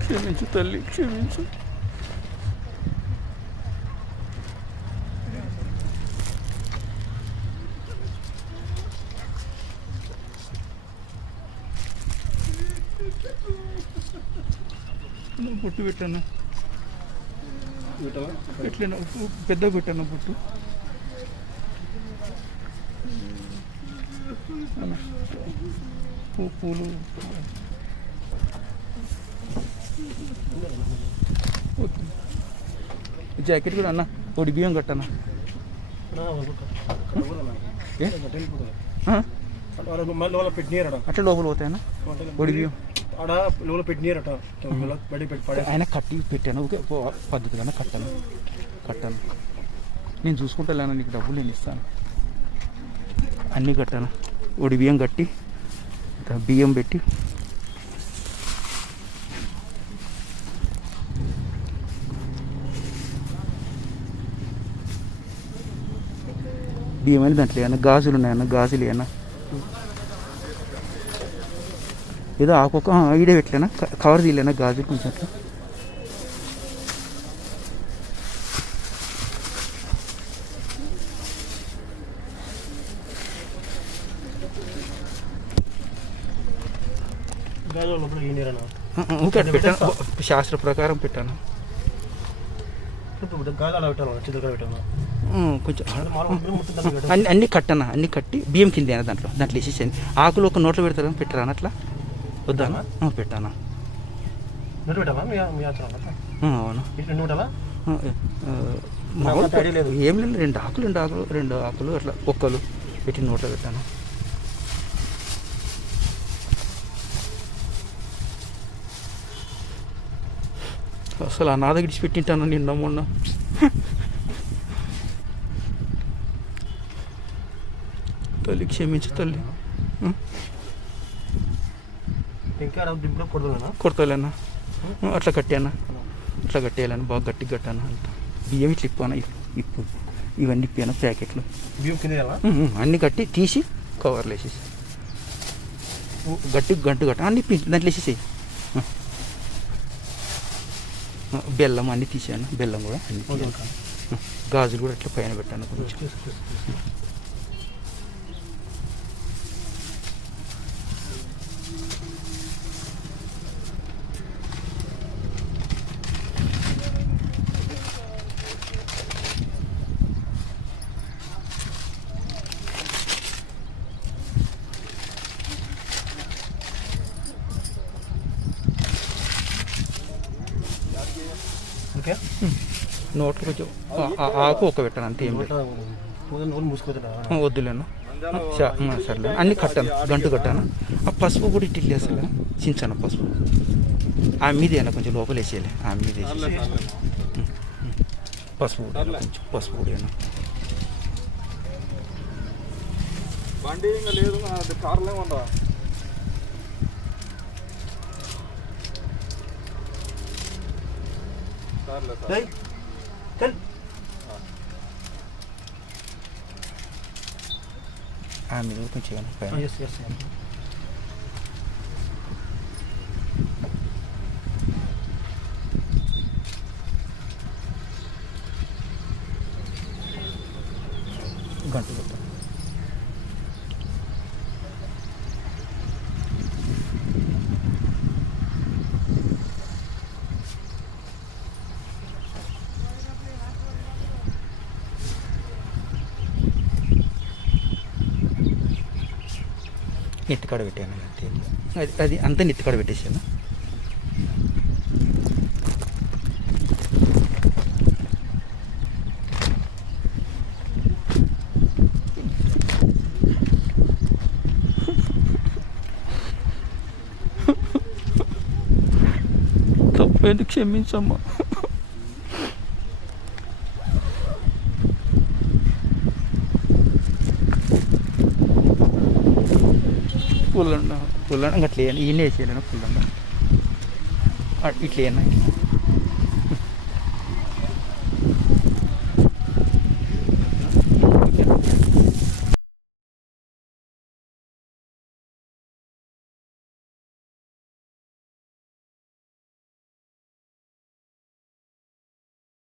క్షమించు తల్లి క్షమించు. నా బొట్టు పెట్టాను పెట్టలేను పెద్ద పెట్టాను బొట్టు? పూలు. జాకెట్ కూడా అన్న ఒకటి బియ్యం కట్టనా? ఏ? ఆ? లోపల పెట్టినారట అట్లా లోపల పోతాయన్నా? ఒడి బియ్యం. ఆడ లోపల పెట్టినారట పెట్టి పడే ఆయన కట్టి పెట్టాను. ఓకే పద్ధతిగానే కట్టాను. కట్టాను. నేను చూసుకుంటాను నీకు డబ్బులు నేను ఇస్తాను. అన్నీ కట్టాను. ఒడి బియ్యం కట్టి బియ్యం పెట్టి అని దాంట్లో ఏమన్నా గాజులు ఉన్నాయన్న గాజులు ఏమన్నా ఏదో ఆకొక ఈడే పెట్టలేనా? కవర్ తీయలేనా గాజులు కొంచెం అట్లా? అట్లా పెట్టాను. శాస్త్ర ప్రకారం పెట్టాను ఇప్పుడు గాజు అలా పెట్టాను చిత్రకాయ పెట్టాను ఆ, కొంచెం. అన్ని అన్ని కట్టనా? అన్ని కట్టి బియ్యం కింద దాంట్లో? దాంట్లో వేసేసాను ఆకులు ఒక నోట్లో పెడతారా? పెట్టరా అట్లా? వద్దానా పెట్టానా? అవును. ఏం లేదు. రెండు ఆకులు రెండు ఆకులు రెండు ఆకులు అట్లా ఒక్కలు పెట్టి నోట్లో పెట్టాను. అసలు ఆ నాద విడిచిపెట్టింటాను నిన్న మొన్న. తల్లి క్షమించు తల్లి. కొడతలేనా? అట్లా కట్టానా? అట్లా కట్టేయాలని? బాగా గట్టి కట్టాను అంత బియ్యం ఇట్లా ఇప్పాను? ఇప్పు. ఇవన్నీ ఇప్పాను ప్యాకెట్లు. అన్ని కట్టి తీసి కవర్లు వేసేసి గట్టి గంటు కట్ట. అన్ని దాంట్లో వేసేసాయి. బెల్లం అన్ని తీసాను బెల్లం కూడా గాజులు కూడా అట్లా పైన పెట్టాను కొంచెం. ఓకే. నోట్లో కొంచెం ఆకు ఒక పెట్టాను అంతే ఏం లేదు. వద్దులేను. ఆ, స- ఆ, సర్లే. అన్ని కట్టాను గంటు కట్టాను. ఆ పసుపు కూడా ఇట్టి అసలు. చించాను పసుపు. ఆ మీద అయినా కొంచెం లోపల వేసేయాలి. ఆ మీద. పసుపు కూడా కొంచెం పసుపు కూడా. బండి ఇంకా లేదు కార్లో ఉండవా కార్లో సార్ డేయ్ చల్ ఆ మీద కూడా కొంచెం వేయాలి పైన ఎస్ ఎస్ నెత్తికాడ పెట్టాను అంతే అది అది అంతా నెత్తికాడ పెట్టేసాను తప్పేందుకు క్షమించమ్మా పుల్లండ పుల్లండ అట్లా ఈయన వేసేయాలి పుల్లండ ఇట్లా వేయనా